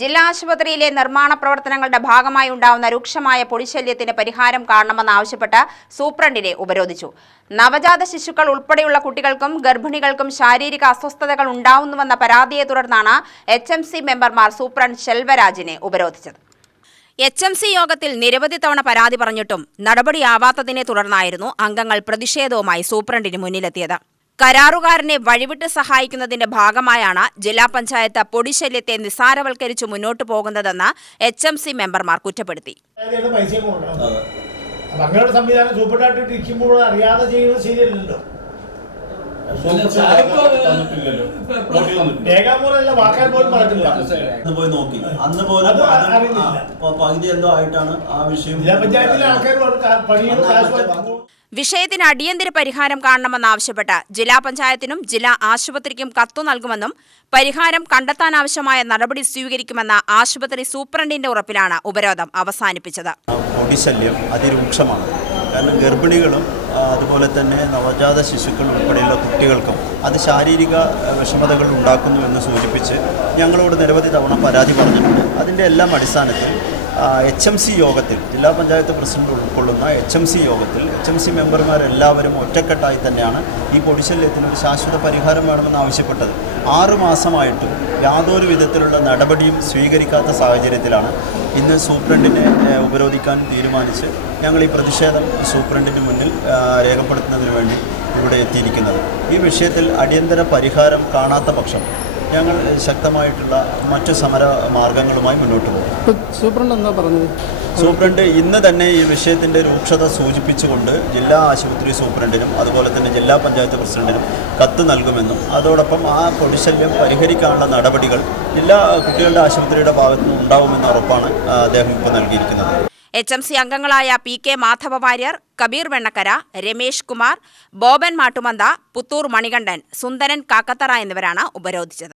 ജില്ലാ ആശുപത്രിയിലെ നിർമ്മാണ പ്രവർത്തനങ്ങളുടെ ഭാഗമായി ഉണ്ടാവുന്ന രൂക്ഷമായ പൊടിശല്യത്തിന് പരിഹാരം കാണണമെന്നാവശ്യപ്പെട്ട് സൂപ്രണ്ടിനെ ഉപരോധിച്ചു. നവജാത ശിശുക്കൾ ഉൾപ്പെടെയുള്ള കുട്ടികൾക്കും ഗർഭിണികൾക്കും ശാരീരിക അസ്വസ്ഥതകൾ ഉണ്ടാവുന്നുവെന്ന പരാതിയെ തുടർന്നാണ് HMC മെമ്പർമാർ സൂപ്രണ്ട് ശെൽവരാജിനെ ഉപരോധിച്ചത്. HMC യോഗത്തിൽ നിരവധി തവണ പരാതി പറഞ്ഞിട്ടും നടപടിയാവാത്തതിനെ തുടർന്നായിരുന്നു അംഗങ്ങൾ പ്രതിഷേധവുമായി സൂപ്രണ്ടിന് മുന്നിലെത്തിയത്. കരാറുകാരനെ വഴിവിട്ട് സഹായിക്കുന്നതിന്റെ ഭാഗമായാണ് ജില്ലാ പഞ്ചായത്ത് പൊടിശല്യത്തെ നിസ്സാരവൽക്കരിച്ചു മുന്നോട്ടു പോകുന്നതെന്ന് HMC മെമ്പർമാർ കുറ്റപ്പെടുത്തി. വിഷയത്തിന് അടിയന്തര പരിഹാരം കാണണമെന്നാവശ്യപ്പെട്ട് ജില്ലാ പഞ്ചായത്തിനും ജില്ലാ ആശുപത്രിക്കും കത്തു നൽകുമെന്നും പരിഹാരം കണ്ടെത്താനാവശ്യമായ നടപടി സ്വീകരിക്കുമെന്ന ആശുപത്രി സൂപ്രണ്ടിന്റെ ഉറപ്പിലാണ് ഉപരോധം അവസാനിപ്പിച്ചത്. പൊടിശല്യം അതിരൂക്ഷമാണ്. കാരണം ഗർഭിണികളും അതുപോലെ തന്നെ നവജാത ശിശുക്കൾ ഉൾപ്പെടെയുള്ള കുട്ടികൾക്കും അത് ശാരീരിക വിഷമതകൾ ഉണ്ടാക്കുന്നുവെന്ന് സൂചിപ്പിച്ച് ഞങ്ങളോട് നിരവധി തവണ പരാതി പറഞ്ഞിട്ടുണ്ട്. അതിൻ്റെ എല്ലാം അടിസ്ഥാനത്തിൽ HMC യോഗത്തിൽ ജില്ലാ പഞ്ചായത്ത് പ്രസിഡന്റ് ഉൾക്കൊള്ളുന്ന HMC യോഗത്തിൽ HMC മെമ്പർമാരെല്ലാവരും ഒറ്റക്കെട്ടായി തന്നെയാണ് ഈ പൊടിശല്യത്തിന് ഒരു ശാശ്വത പരിഹാരം വേണമെന്ന് ആവശ്യപ്പെട്ടത്. 6 മാസമായിട്ടും യാതൊരു വിധത്തിലുള്ള നടപടിയും സ്വീകരിക്കാത്ത സാഹചര്യത്തിലാണ് ഇന്ന് സൂപ്രണ്ടിനെ ഉപരോധിക്കാൻ തീരുമാനിച്ച് ഞങ്ങൾ ഈ പ്രതിഷേധം സൂപ്രണ്ടിന് മുന്നിൽ രേഖപ്പെടുത്തുന്നതിന് വേണ്ടി ഇവിടെ എത്തിയിരിക്കുന്നത്. ഈ വിഷയത്തിൽ അടിയന്തര പരിഹാരം കാണാത്ത പക്ഷം ഞങ്ങൾ ശക്തമായിട്ടുള്ള മറ്റു സമര മാർഗങ്ങളുമായി മുന്നോട്ട് പോകും. സൂപ്രണ്ട് എന്താ പറഞ്ഞത്? സൂപ്രണ്ട് ഇന്ന് തന്നെ ഈ വിഷയത്തിൻ്റെ രൂക്ഷത സൂചിപ്പിച്ചുകൊണ്ട് ജില്ലാ ആശുപത്രി സൂപ്രണ്ടിനും അതുപോലെ തന്നെ ജില്ലാ പഞ്ചായത്ത് പ്രസിഡന്റിനും കത്ത് നൽകുമെന്നും അതോടൊപ്പം ആ പൊടിശല്യം പരിഹരിക്കാനുള്ള നടപടികൾ ജില്ലാ കുട്ടികളുടെ ആശുപത്രിയുടെ ഭാഗത്തു ഉണ്ടാവുമെന്ന ഉറപ്പാണ് അദ്ദേഹം ഇപ്പോൾ നൽകിയിരിക്കുന്നത്. HMC അംഗങ്ങളായ PK മാധവ വാര്യർ, കബീർ വെണ്ണക്കര, രമേഷ് കുമാർ, ബോബൻ മാട്ടുമന്ത, പുത്തൂർ മണികണ്ഠൻ, സുന്ദരൻ കാക്കത്തറ എന്നിവരാണ് ഉപരോധിച്ചത്.